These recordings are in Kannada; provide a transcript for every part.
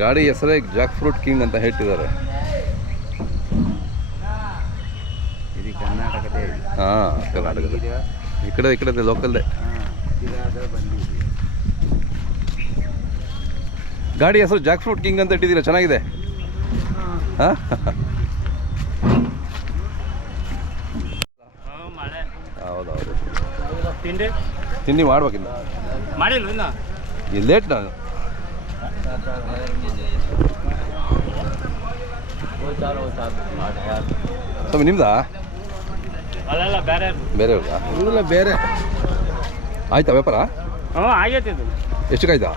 ಗಾಡಿ ಹೆಸರೇ ಜಾಕ್ ಫ್ರೂಟ್ ಕಿಂಗ್ ಅಂತ ಹೇಳ್ತಿದ್ದಾರೆ. ಇದು ಕರ್ನಾಟಕದೇ. ಹಾಂ, ಕರ್ನಾಟಕದ ಈ ಕಡೆ ಲೋಕಲ್ದೇ. ಗಾಡಿ ಹೆಸರು ಜಾಕ್ ಫ್ರೂಟ್ ಕಿಂಗ್ ಅಂತ ಇಟ್ಟಿದ್ದೀರಾ, ಚೆನ್ನಾಗಿದೆ. ಹಾಂ, ಹೌದೌದು. ತಿಂಡಿ ಮಾಡ್ಬೇಕಿಲ್ಲ, ಮಾಡಿಲ್ಲ ಲೇಟ್ ನಾನು. ಸ್ವಾಮಿ ನಿಮ್ದಾ? ಅಲ್ಲ ಬೇರೆ ಬೇರೆಯವ್ರದಾ? ಇಲ್ಲ ಬೇರೆ. ಆಯ್ತಾ ವ್ಯಾಪಾರ? ಹ್ಞೂ ಆಗೈತೆ ಇದು. ಎಷ್ಟಕ್ಕಾಯ್ತಾ?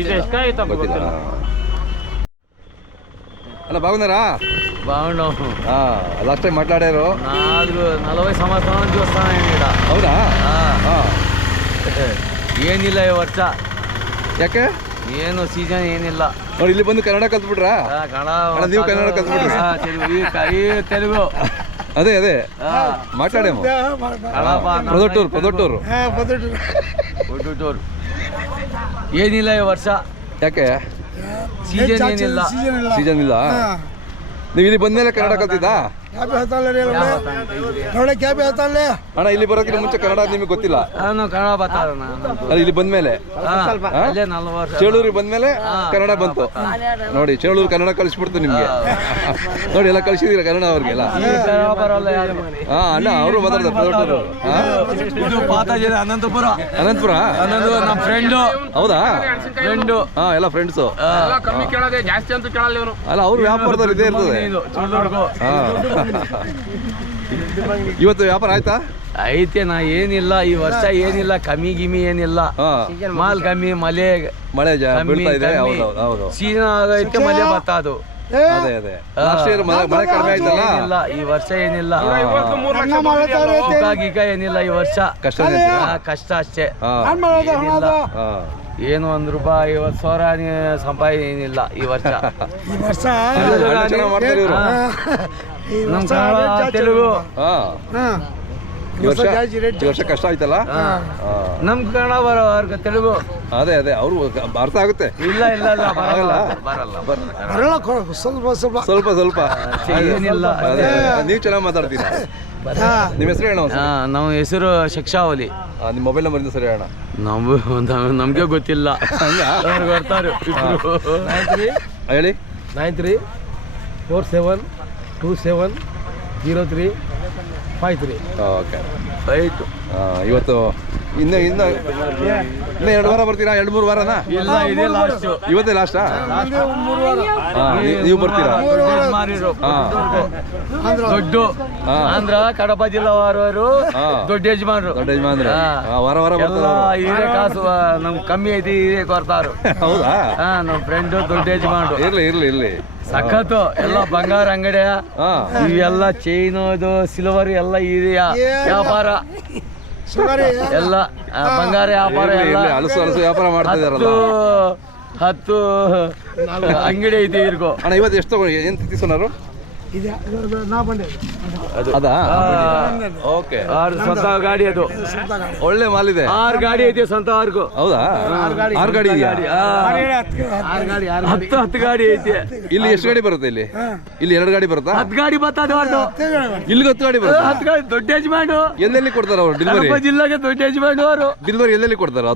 ಇದು ಎಷ್ಟಾಯ್ತಾ ಗೊತ್ತಿಲ್ಲ. అలా బాగున్నారా? బాగున్నాం. లాస్ట్ టైం మాట్లాడారు. 40 సంవత్సరాల నుంచి వస్తాను ఇక్కడ. అవునా? ಏನಿಲ್ಲ ಈ ವರ್ಷ. ಯಾಕೆ? ಏನು ಸೀಸನ್ ಏನಿಲ್ಲ ನೋಡಿ. ಇಲ್ಲಿ ಬಂದು ಕನ್ನಡ ಕಲ್ತ್ಬಿಟ್ರಾ? ನೀವು ಕನ್ನಡ ಕಲ್ತ್ಬಿಟ್ರಿ? ತೆಲುಗು. అదే మాట్లాడేమో. పొదట్టూరు. ಏನಿಲ್ಲ ಈ ವರ್ಷ. ಯಾಕೆ? ಸೀಸನ್ ಇಲ್ಲ. ನೀವು ಇಲ್ಲಿ ಬಂದ್ಮೇಲೆ ಕನ್ನಡ ಕಲ್ತಿದ್ದಾ? ಅಣ್ಣ ಇಲ್ಲಿ ಬರೋಕ್ಕಿಂತ ಮುಂಚೆ ಕನ್ನಡ ನಿಮಗೆ ಗೊತ್ತಿಲ್ಲ? ಕನ್ನಡ ಬರ್ತಾರ ಇಲ್ಲಿ ಬಂದ್ಮೇಲೆ ಚೇಳೂರಿಗೆ ಬಂದ್ಮೇಲೆ ಕನ್ನಡ ಬಂತು ನೋಡಿ. ಚೇಳೂರು ಕನ್ನಡ ಕಲಿಸ್ಬಿಡ್ತು ನಿಮ್ಗೆ. ನೋಡಿ ಎಲ್ಲ ಕಲಿಸಿದೀರ ಕನ್ನಡ ಅವ್ರಿಗೆಲ್ಲ. ಅಣ್ಣ ಅವರು ಮಾತಾಡ್ತಾರೆ. ಅನಂತಪುರ ನಮ್ಮ ಫ್ರೆಂಡು. ಹೌದಾ? ಫ್ರೆಂಡು. ಎಲ್ಲ ಫ್ರೆಂಡ್ಸು. ಜಾಸ್ತಿ ಅಂತೂ ಕೇಳಲ್ಲ ಇವನು. ಅಲ್ಲ ಅವ್ರು ವ್ಯಾಪಾರದವ್ರು ಇದೇ ಇರ್ತದೆ. ಇವತ್ತು ವ್ಯಾಪಾರ ಆಯ್ತಾ? ಐತೆ ನಾ ಏನಿಲ್ಲ ಈ ವರ್ಷ, ಏನಿಲ್ಲ ಕಮ್ಮಿ ಗಿಮಿ ಏನಿಲ್ಲ. ಮಾಲ್ ಕಮ್ಮಿ, ಮಳೆ ಬೀಳ್ತಾ ಇದೆ. ಸೀಸನ್ ಆಗೈತೆ, ಮಳೆ ಬರ್ತಾ ಅದು. ಅದೇ ಲಾಸ್ಟ್ ಇಯರ್ ಮಳೆ ಕಡಿಮೆ ಆಯ್ತಲ್ಲ. ಈ ವರ್ಷ ಏನಿಲ್ಲ. ಗೀಗ ಏನಿಲ್ಲ ಈ ವರ್ಷ. ಕಷ್ಟ ಅಷ್ಟೇ. ಏನು ₹1 50,000 ಸಂಪಾದನೆ ಏನಿಲ್ಲ ಈ ವರ್ಷ. ತೆಲುಗು. ಈ ವರ್ಷ ಕಷ್ಟ ಆಯ್ತಲ್ಲ. ನಮ್ ಕನ್ನಡ ಬರೋ ತೆಲುಗು. ಅದೇ ಅವ್ರು ಅರ್ಥ ಆಗುತ್ತೆ. ಇಲ್ಲ ಸ್ವಲ್ಪ ಏನಿಲ್ಲ. ನೀವು ಚೆನ್ನಾಗಿ ಮಾತಾಡ್ತೀರಾ. ನಿಮ್ಮ ಹೆಸರು ಹೇಳ? ನಮ್ಮ ಹೆಸರು ಶಿಕ್ಷಾವಲಿ. ನಿಮ್ಮ ಮೊಬೈಲ್ ನಂಬರ್ ಇಂದ ಸರಿ ಹೇಳ. ನಮ್ಗೆ ಗೊತ್ತಿಲ್ಲ. ಬರ್ತಾರೆ ಹೇಳಿ. 9347270353. Okay right. ಇವತ್ತು ಇನ್ನು 2 ವಾರ ಬರ್ತೀರಾ? 2-3 ವಾರನಾ? ಇಲ್ಲ, ಇದೇ ಲಾಸ್ಟ್. ಇವತ್ತೇ ಲಾಸ್ಟಾ? ನೀವು ಬರ್ತೀರಾ? ದೊಡ್ಡ ಆಂಧ್ರ ಕಡಪ ಜಿಲ್ಲಾ ವಾರವರು ದೊಡ್ಡ ಯಜಮಾನ್ರು. ವಾರ ಎಲ್ಲ ಹೀರೆ ಕಾಸು ನಮ್ ಕಮ್ಮಿ ಐತಿ, ಹೀರೆ ಕೊಡ್ತಾರು. ಹೌದಾ? ನಮ್ ಫ್ರೆಂಡ್ ದೊಡ್ಡ ಯಜಮಾನ್ರು. ಇರ್ಲಿ ಸಖತ್ತು. ಎಲ್ಲ ಬಂಗಾರ ಅಂಗಡಿಯ ಇವೆಲ್ಲ ಚೈನ್, ಇದು ಸಿಲ್ವರ್ ಎಲ್ಲ ಇದೆಯಾ ವ್ಯಾಪಾರ. ಎಲ್ಲ ಬಂಗಾರ ವ್ಯಾಪಾರ. ಅಲಸು ವ್ಯಾಪಾರ ಮಾಡ್ತಾ ಇದಾರಲ್ಲ. 10 ಅಂಗಡಿ ಐತಿ ಇರ್ಗೋ. ಅಣ್ಣ ಇವತ್ತು ಎಷ್ಟು ಏನು ತಿಸ್ಕೊಂಡ್ರು? ಅದಾ? ಓಕೆ. ಸ್ವಂತ ಗಾಡಿ ಅದು. ಒಳ್ಳೆ ಮಾಲಿದೆ. 6 ಗಾಡಿ ಐತಿ ಸ್ವಂತ ಅವ್ರಿಗೂ. ಹೌದಾ? 6 ಗಾಡಿ ಇದೆಯಾ? 10 ಗಾಡಿ ಐತಿ. ಇಲ್ಲಿ ಎಷ್ಟು ಗಾಡಿ ಬರುತ್ತೆ? ಇಲ್ಲಿ 2 ಗಾಡಿ ಬರುತ್ತಾ? 10 ಗಾಡಿ ಬರ್ತದೆ. ಇಲ್ಲಿ 10 ಗಾಡಿ ಬರುತ್ತೆ. 10 ಗಾಡಿ ದೊಡ್ಡ ಯಜಮಾನು. ಎಲ್ಲೆಲ್ಲಿ ಕೊಡ್ತಾರ ಅವರು ಡೆಲಿವರಿ? ಜಿಲ್ಲೆಗೆ ದೊಡ್ಡ ಯಜಮಾನು ಅವರು ಡೆಲಿವರಿ ಎಲ್ಲೆಲ್ಲಿ ಕೊಡ್ತಾರ?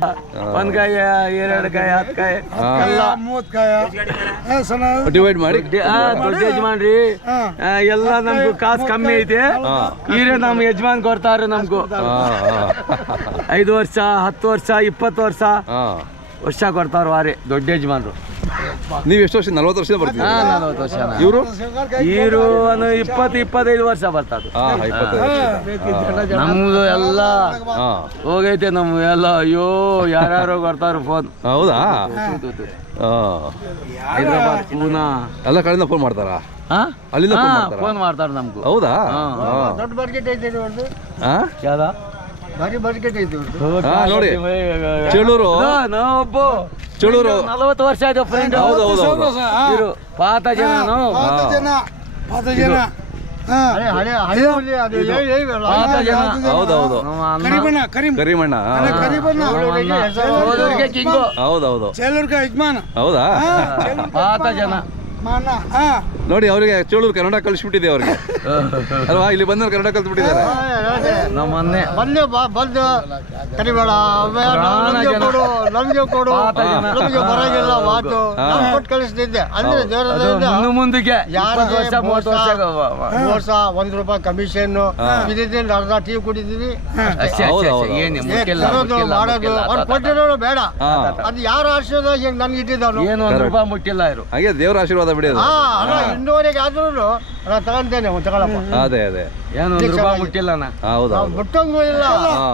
1 ಕಾಯಿ, 2 ಕಾಯಿ, 10 ಕಾಯಿ ಎಲ್ಲ 30 ಕಾಯಿ ಡಿವೈಡ್ ಮಾಡಿ. ದೊಡ್ಡ ಯಜಮಾನ್ರಿ. ಎಲ್ಲ ನಮ್ಗೂ ಕಾಸು ಕಮ್ಮಿ ಐತಿ. ಈರೇ ನಮ್ ಯಜಮಾನ್ ಕೊಡ್ತಾರ ನಮ್ಗೂ. 5 ವರ್ಷ, 10 ವರ್ಷ, 20 ವರ್ಷ ಕೊಡ್ತಾರ ವಾರಿ ದೊಡ್ಡ ಯಜಮಾನ್ರು. ನೀವು ಎಷ್ಟು ವರ್ಷ? 40 ವರ್ಷ ಬರ್ತೀವಿ. 40 ವರ್ಷ. ಇವರು 20-25 ವರ್ಷ ಬರ್ತದೆ. ನಮ್ದು ಎಲ್ಲ ಹೋಗೈತೆ. ನಮ್ದು ಎಲ್ಲ ಅಯ್ಯೋ ಯಾರ್ಯಾರೋ ಕೊಡ್ತಾರ ಫೋನ್. ಹೌದಾ? ಹೈದ್ರಾಬಾದ್, ಪೂನಾ ಎಲ್ಲ ಕಡೆಯಿಂದ ಫೋನ್ ಮಾಡ್ತಾರ? ಅಲ್ಲಿಂದ ಫೋನ್ ಮಾಡ್ತಾರ ನಮ್ಗೂ. ಹೌದಾ? ದೊಡ್ಡ ಬಜೆಟ್ ಐತೆ ಯಾವ್ದ ಭಾರಿ ಬಜೆಟ್ ಐತೆ ನೋಡಿ. ಚೇಳೂರು 40 ವರ್ಷ ಆಯ್ತು ಫ್ರೆಂಡ್. ಹೌದು ಪಾತ ಜನ ಹಳೆ ಹಳೆ ಹಳೆ ಹುಲಿ ಅದು ಪಾತ ಜನ. ಹೌದೌದು ನಮ್ಮ ಅಣ್ಣ ಕರಿಬಣ್ಣ ಕರಿಮಣ್ಣ ಕರಿಬಣ್ಣ ಸೋದರಿಗೆ ಕಿಂಗು. ಹೌದೌದು ಚೇಲೂರ್ಗ ಯಜಮಾನ ಹೌದಾ ಪಾತ ಜನ. ಮಾನ ನೋಡಿ ಅವರಿಗೆ ಚೇಳೂರು ಕನ್ನಡ ಕಲಿಸ್ಬಿಟ್ಟಿದೆ ಅವ್ರಿಗೆ ಅಲ್ವಾ, ಇಲ್ಲಿ ಬಂದ್ರೆ ಕನ್ನಡ ಕಲ್ತ್ಬಿಟ್ಟಿದ್ದಾರೆ. ನಮ್ಮ ಮೊನ್ನೆ ಬಂದು ಬಂದು ಕರಿಬೇಡ ನಮ್ಗೆ ಕೊಡು ನಮ್ಗೆ ಕೊಡು ಪಾತ ಜನ. ನಮ್ಗೆ ಬರಂಗಿಲ್ಲ ಮಾತು ನಾವು ಕೊಟ್ಟು ಕಳಿಸ್ತಿದ್ದೆ ಅಂದ್ರೆ ಅದು ದೇವರದಿಂದ ಮುಂದಕ್ಕೆ 20 ವರ್ಷ 30 ವರ್ಷ ವರ್ಷ ₹1 ಕಮಿಷನ್ ಇದರಿಂದ ಅರ್ಧ ಟೀ ಕುಡಿದೀವಿ ಅಷ್ಟೇ ಹೌದು, ಹೌದು. ಏನು ಏ, ಮುಖ್ಯ ಇಲ್ಲ, ತರೋದು, ಮುಖ್ಯ ಇಲ್ಲ, ಮಾಡೋದು ಮುಖ್ಯ ಅವ್ರು ಇಲ್ಲ. ಕೊಟ್ಟಿರೋರು ಬೇಡ ಹಾ ಅದು ಯಾರು ಆಶೀರ್ವಾದ ಈಗ ನನ್ಗೆ ಇಟ್ಟಿದ್ದವನು ಏನು ₹1 ಮುಟ್ಟಿಲ್ಲ ಇರು. ಹಾಗೆ ದೇವ್ರ ಆಶೀರ್ವಾದ ಬಿಡಿ ಅದು. ಹಾ ಅಲ್ಲ ಇನ್ನೂವರೆಗೆ ಆದ್ರೂ ನಾನು ತಗೊಂತೇನೆ ತಗೊಳಪ್ಪ ಅದೇ ಅದೇ ಏನು ₹1 ಮುಟ್ಟಿಲ್ಲ ನಾ. ಹೌದು ನಾವು ಹೌದು ಬಿಟ್ಟಂಗೂ ಇಲ್ಲ ಹಾ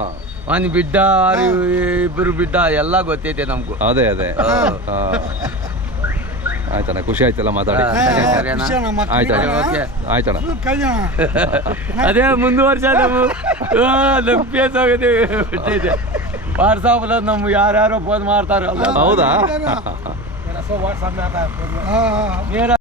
ಒಂದು ಬಿಡ್ಡ ಇಬ್ಬರು ಬಿಡ್ಡ ಎಲ್ಲ ಗೊತ್ತೈತೆ ನಮ್ಗೂ. ಅದೇ ಅದೇ ಹಾ. ಆಯ್ತಣ್ಣ, ಖುಷಿ ಆಯ್ತಲ್ಲ ಮಾತಾಡಿ. ಆಯ್ತಣ್ಣ ಓಕೆ. ಆಯ್ತಣ್ಣ. ಅದೇ ಮುಂದುವರ್ಷ ನಾವು ನಂಬಿಕೆ ಬಿಟ್ಟೈತೆ ವಾಟ್ಸಾಪ್ ನಮ್ಗೆ ಯಾರ್ಯಾರೋ ಫೋನ್ ಮಾಡ್ತಾರ. ಹೌದಾ ನೇರ